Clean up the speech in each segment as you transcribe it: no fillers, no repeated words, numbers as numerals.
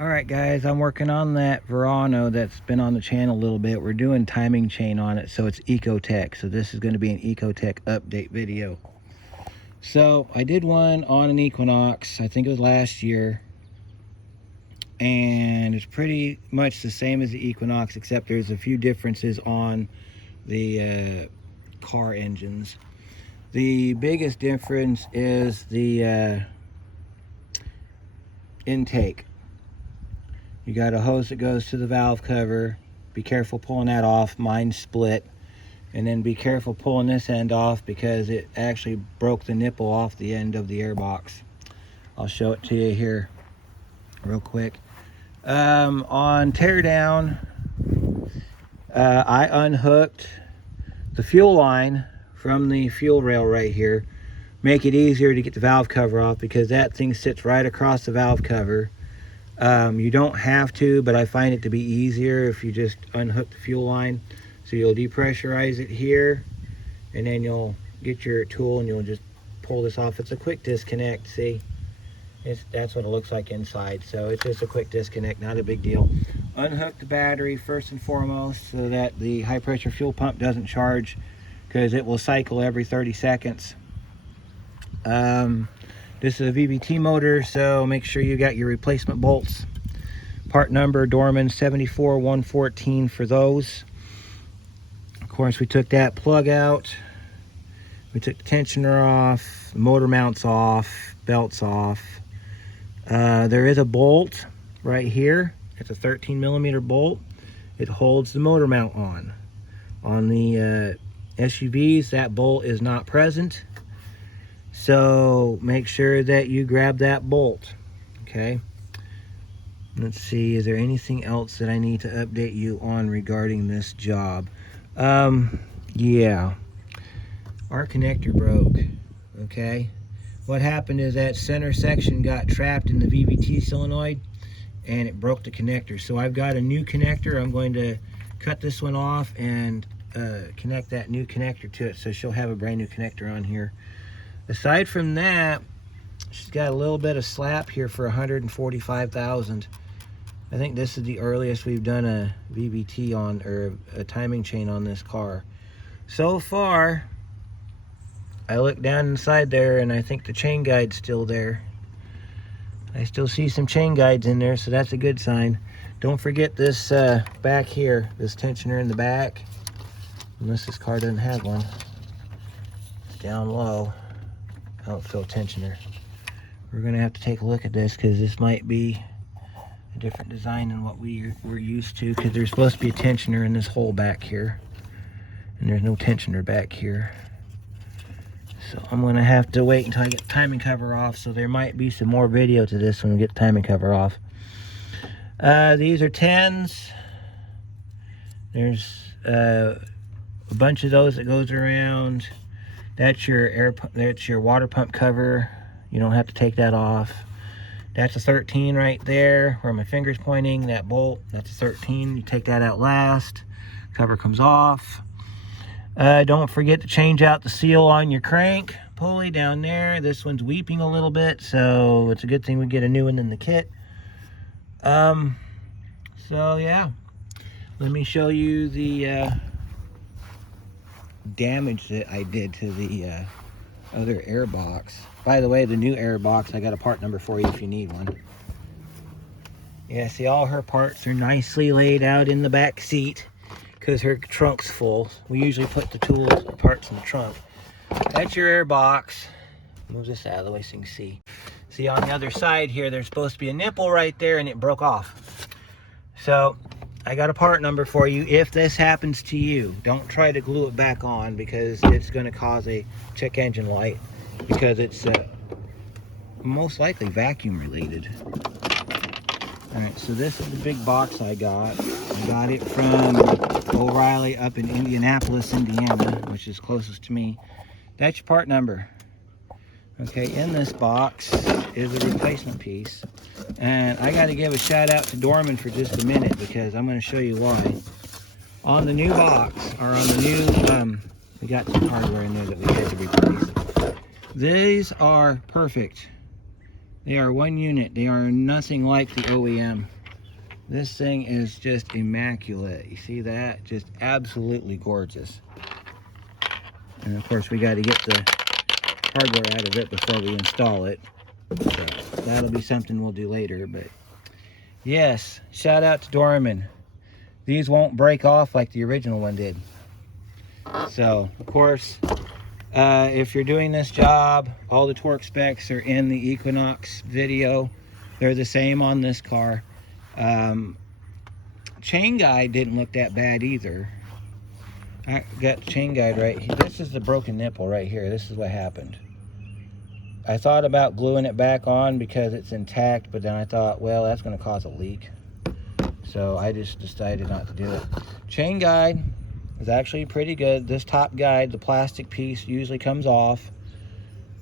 Alright guys, I'm working on that Verano that's been on the channel a little bit. We're doing timing chain on it, so it's Ecotec. So this is going to be an Ecotec update video. So I did one on an Equinox, I think it was last year. And it's pretty much the same as the Equinox, except there's a few differences on the car engines. The biggest difference is the intake. You got a hose that goes to the valve cover. Be careful pulling that off. Mine's split. And then be careful pulling this end off because it actually broke the nipple off the end of the airbox. I'll show it to you here real quick. On teardown, I unhooked the fuel line from the fuel rail right here. Make it easier to get the valve cover off because that thing sits right across the valve cover. You don't have to, but I find it to be easier if you just unhook the fuel line. So you'll depressurize it here, and then you'll get your tool and you'll just pull this off. It's a quick disconnect, see? That's what it looks like inside. So it's just a quick disconnect, not a big deal. Unhook the battery first and foremost so that the high pressure fuel pump doesn't charge, because it will cycle every 30 seconds. This is a VVT motor, so make sure you got your replacement bolts. Part number Dorman 74114 for those. Of course, we took that plug out. We took the tensioner off, the motor mounts off, belts off. There is a bolt right here. It's a 13mm bolt. It holds the motor mount on. On the SUVs, that bolt is not present. So make sure that you grab that bolt, okay? Let's see, is there anything else that I need to update you on regarding this job? Yeah, our connector broke, okay? What happened is that center section got trapped in the VVT solenoid and it broke the connector. So I've got a new connector. I'm going to cut this one off and connect that new connector to it, so she'll have a brand new connector on here. Aside from that, she's got a little bit of slap here for $145,000. I think this is the earliest we've done a VVT on, or a timing chain on this car. So far, I look down inside there and I think the chain guide's still there. I still see some chain guides in there, so that's a good sign. Don't forget this back here, this tensioner in the back, unless this car doesn't have one. It's down low. Outfill tensioner. We're gonna have to take a look at this because this might be a different design than what we're used to, because there's supposed to be a tensioner in this hole back here, and there's no tensioner back here. So I'm gonna have to wait until I get the timing cover off, so there might be some more video to this when we get the timing cover off. These are 10s. There's a bunch of those that goes around. That's your water pump cover. You don't have to take that off. That's a 13 right there where my finger's pointing. That bolt, that's a 13. You take that out last. Cover comes off. Don't forget to change out the seal on your crank pulley down there. This one's weeping a little bit, so it's a good thing we get a new one in the kit. So yeah, let me show you the damage that I did to the other air box. By the way, the new air box, I got a part number for you if you need one. Yeah, see, all her parts are nicely laid out in the back seat because her trunk's full. We usually put the tools or parts in the trunk. That's your air box. Move this out of the way so you can see. See, on the other side here, there's supposed to be a nipple right there and it broke off. So I got a part number for you if this happens to you. Don't try to glue it back on because it's going to cause a check engine light, because it's most likely vacuum related. Alright, so this is the big box I got. I got it from O'Reilly up in Indianapolis, Indiana, which is closest to me. That's your part number. Okay, in this box is a replacement piece. And I got to give a shout out to Dorman for just a minute because I'm going to show you why. On the new box, or on the new, we got some hardware in there that we had to replace. These are perfect. They are one unit. They are nothing like the OEM. This thing is just immaculate. You see that? Just absolutely gorgeous. And of course we got to get the hardware out of it before we install it. So that'll be something we'll do later. But yes, shout out to Dorman. These won't break off like the original one did. So of course, if you're doing this job, all the torque specs are in the Equinox video. They're the same on this car. Chain guide didn't look that bad either. I got the chain guide right here. This is the broken nipple right here. This is what happened. I thought about gluing it back on because it's intact, but then I thought, well, that's going to cause a leak. So I just decided not to do it. Chain guide is actually pretty good. This top guide, the plastic piece, usually comes off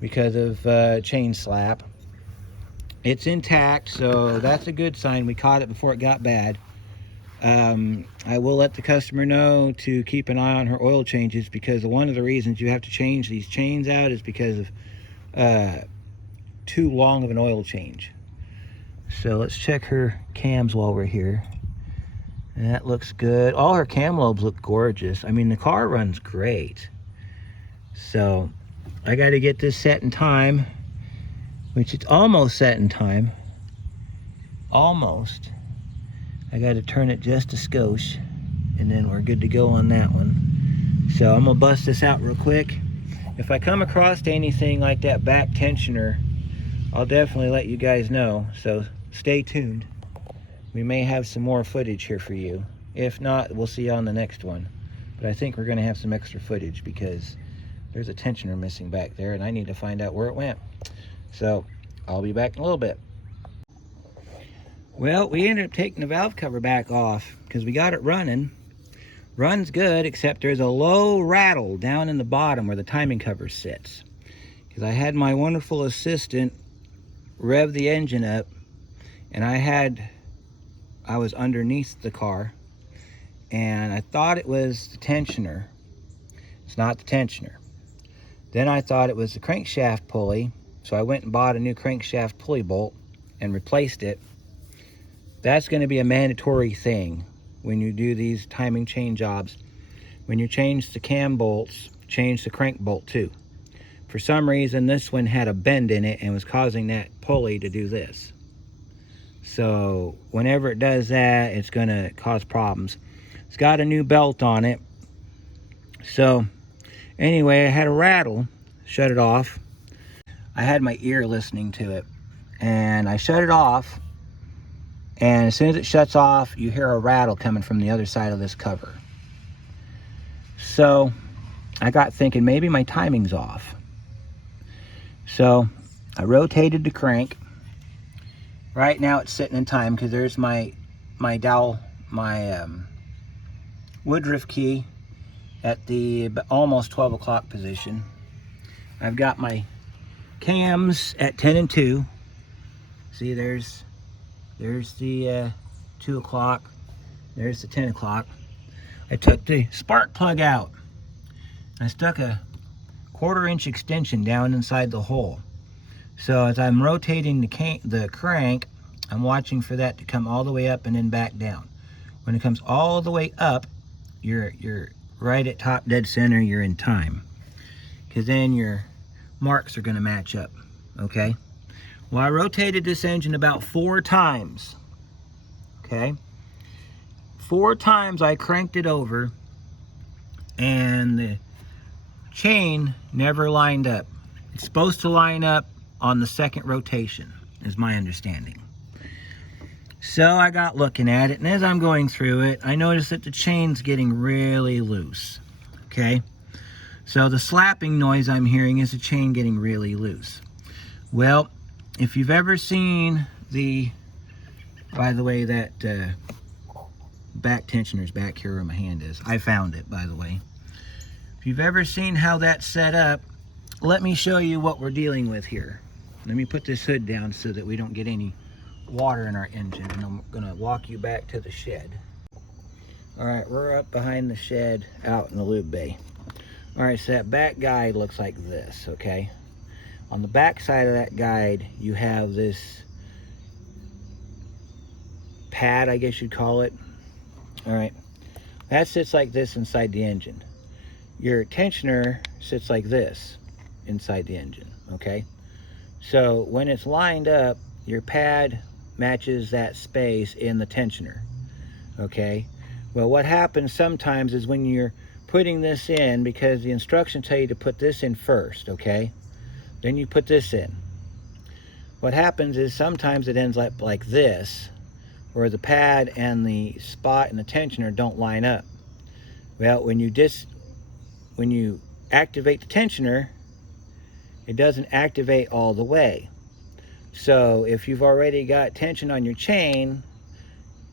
because of chain slap. It's intact, so that's a good sign. We caught it before it got bad. I will let the customer know to keep an eye on her oil changes, because one of the reasons you have to change these chains out is because of too long of an oil change. So let's check her cams while we're here. And that looks good. All her cam lobes look gorgeous. I mean, the car runs great. So I got to get this set in time, which it's almost set in time. Almost. I got to turn it just a skosh, and then we're good to go on that one. So I'm gonna bust this out real quick. If I come across anything like that back tensioner, I'll definitely let you guys know. So stay tuned. We may have some more footage here for you. If not, we'll see you on the next one. But I think we're gonna have some extra footage because there's a tensioner missing back there, and I need to find out where it went. So I'll be back in a little bit. Well, we ended up taking the valve cover back off because we got it running. Runs good, except there's a low rattle down in the bottom where the timing cover sits. Because I had my wonderful assistant rev the engine up, and I was underneath the car, and I thought it was the tensioner. It's not the tensioner. Then I thought it was the crankshaft pulley, so I went and bought a new crankshaft pulley bolt and replaced it. That's going to be a mandatory thing when you do these timing chain jobs. When you change the cam bolts, change the crank bolt too. For some reason, this one had a bend in it and was causing that pulley to do this. So whenever it does that, it's going to cause problems. It's got a new belt on it. So anyway, I had a rattle, shut it off. I had my ear listening to it, and I shut it off. And as soon as it shuts off, you hear a rattle coming from the other side of this cover. So I got thinking maybe my timing's off. So I rotated the crank. Right now it's sitting in time because there's my dowel, my Woodruff key at the almost 12 o'clock position. I've got my cams at 10 and 2. See, there's the 2 o'clock. There's the 10 o'clock. I took the spark plug out. I stuck a 1/4 inch extension down inside the hole. So as I'm rotating the crank, I'm watching for that to come all the way up and then back down. When it comes all the way up, you're right at top dead center, you're in time. Because then your marks are going to match up, okay? Well, I rotated this engine about 4 times, okay? 4 times I cranked it over, and the chain never lined up. It's supposed to line up on the second rotation, is my understanding. So I got looking at it, and as I'm going through it, I noticed that the chain's getting really loose, okay? So the slapping noise I'm hearing is the chain getting really loose. Well, if you've ever seen by the way, that back tensioner's back here where my hand is. I found it, by the way. If you've ever seen how that's set up, let me show you what we're dealing with here. Let me put this hood down so that we don't get any water in our engine, and I'm gonna walk you back to the shed. All right, we're up behind the shed out in the lube bay. All right, so that back guide looks like this, okay? On the back side of that guide, you have this pad, I guess you'd call it. All right, that sits like this inside the engine. Your tensioner sits like this inside the engine, okay? So when it's lined up, your pad matches that space in the tensioner, okay? Well, what happens sometimes is when you're putting this in, because the instructions tell you to put this in first, okay? Then you put this in. What happens is sometimes it ends up like this, where the pad and the spot and the tensioner don't line up. Well, when you activate the tensioner, it doesn't activate all the way. So if you've already got tension on your chain,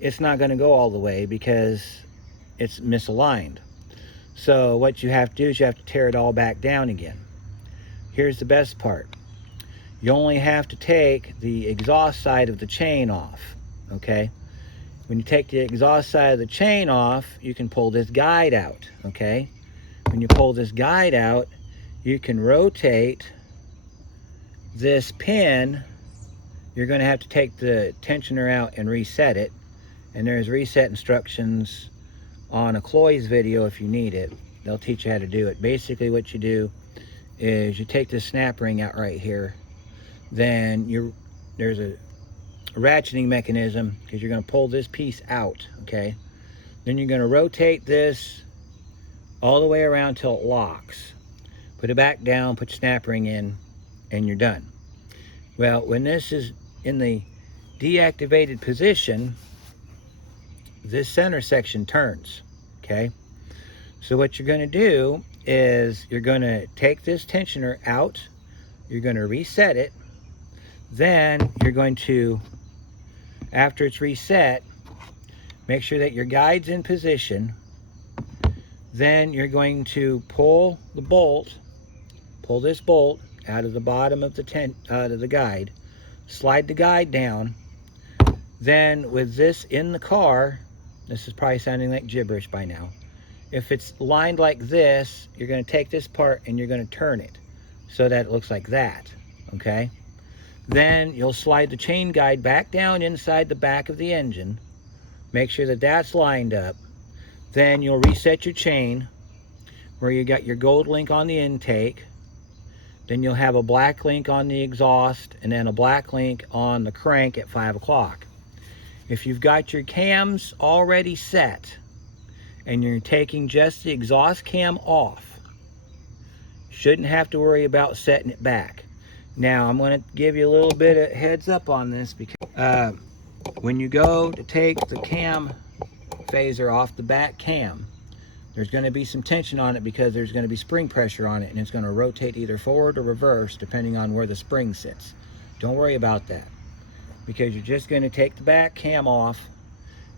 it's not going to go all the way because it's misaligned. So what you have to do is you have to tear it all back down again. Here's the best part. You only have to take the exhaust side of the chain off, okay? When you take the exhaust side of the chain off, you can pull this guide out, okay? When you pull this guide out, you can rotate this pin. You're going to have to take the tensioner out and reset it. And there's reset instructions on a Cloy's video if you need it. They'll teach you how to do it. Basically what you do is you take this snap ring out right here. Then there's a ratcheting mechanism because you're going to pull this piece out, okay? Then you're going to rotate this all the way around till it locks. Put it back down, put your snap ring in, and you're done. Well, when this is in the deactivated position, this center section turns, okay? So what you're going to do is you're going to take this tensioner out, you're going to reset it, then you're going to, after it's reset, make sure that your guide's in position. Then you're going to pull the bolt, pull this bolt out of the bottom of the guide, slide the guide down. Then with this in the car, this is probably sounding like gibberish by now. If it's lined like this, you're going to take this part and you're going to turn it so that it looks like that, okay? Then you'll slide the chain guide back down inside the back of the engine. Make sure that that's lined up. Then you'll reset your chain where you got your gold link on the intake. Then you'll have a black link on the exhaust and then a black link on the crank at 5 o'clock. If you've got your cams already set and you're taking just the exhaust cam off, shouldn't have to worry about setting it back. Now I'm going to give you a little bit of heads up on this because when you go to take the cam phaser off the back cam, there's going to be some tension on it because there's going to be spring pressure on it, and it's going to rotate either forward or reverse depending on where the spring sits. Don't worry about that because you're just going to take the back cam off.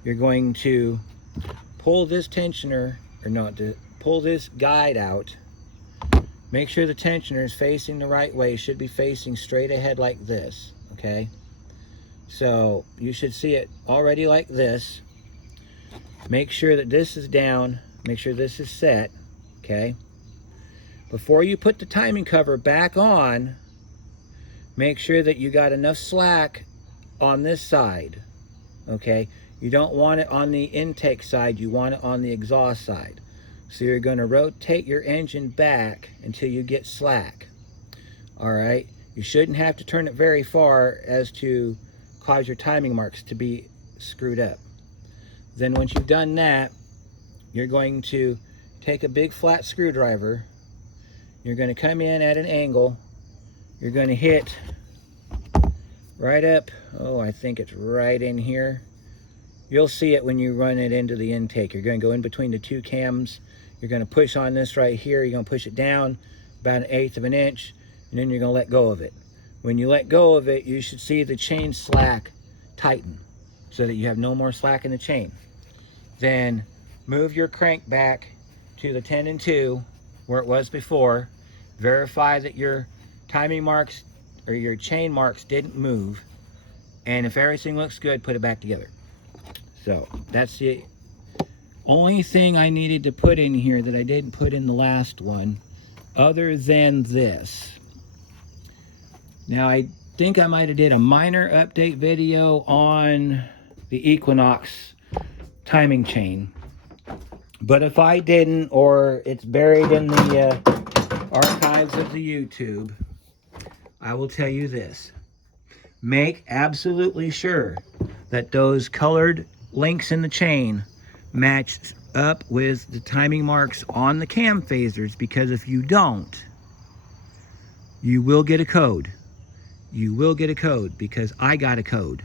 You're going to pull this tensioner, or no, to pull this guide out. Make sure the tensioner is facing the right way. It should be facing straight ahead like this, okay? So you should see it already like this. Make sure that this is down. Make sure this is set, okay? Before you put the timing cover back on, make sure that you got enough slack on this side, okay? You don't want it on the intake side, you want it on the exhaust side. So you're going to rotate your engine back until you get slack, all right? You shouldn't have to turn it very far as to cause your timing marks to be screwed up. Then once you've done that, you're going to take a big flat screwdriver. You're going to come in at an angle. You're going to hit right up. Oh, I think it's right in here. You'll see it when you run it into the intake. You're going to go in between the two cams. You're going to push on this right here. You're going to push it down about 1/8 of an inch, and then you're going to let go of it. When you let go of it, you should see the chain slack tighten so that you have no more slack in the chain. Then move your crank back to the 10 and 2 where it was before. Verify that your timing marks or your chain marks didn't move. And if everything looks good, put it back together. So that's the only thing I needed to put in here that I didn't put in the last one, other than this. Now I think I might have did a minor update video on the Equinox timing chain. But if I didn't, or it's buried in the archives of the YouTube, I will tell you this. Make absolutely sure that those colored links in the chain match up with the timing marks on the cam phasers, because if you don't, you will get a code. You will get a code, because I got a code.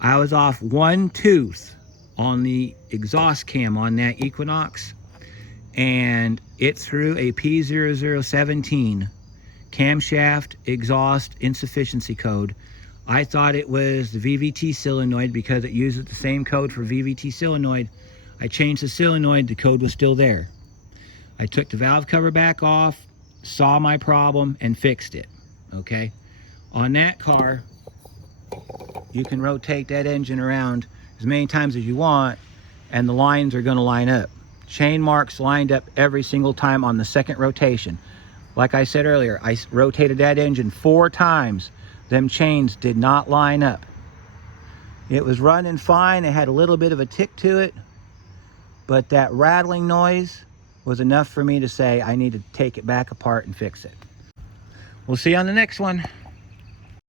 I was off one tooth on the exhaust cam on that Equinox, and it threw a P0017 camshaft exhaust insufficiency code. I thought it was the VVT solenoid because it uses the same code for VVT solenoid. I changed the solenoid, the code was still there. I took the valve cover back off, saw my problem, and fixed it, okay? On that car, you can rotate that engine around as many times as you want, and the lines are gonna line up. Chain marks lined up every single time on the second rotation. Like I said earlier, I rotated that engine 4 times. Them chains did not line up. It was running fine. It had a little bit of a tick to it, but that rattling noise was enough for me to say I need to take it back apart and fix it. We'll see you on the next one.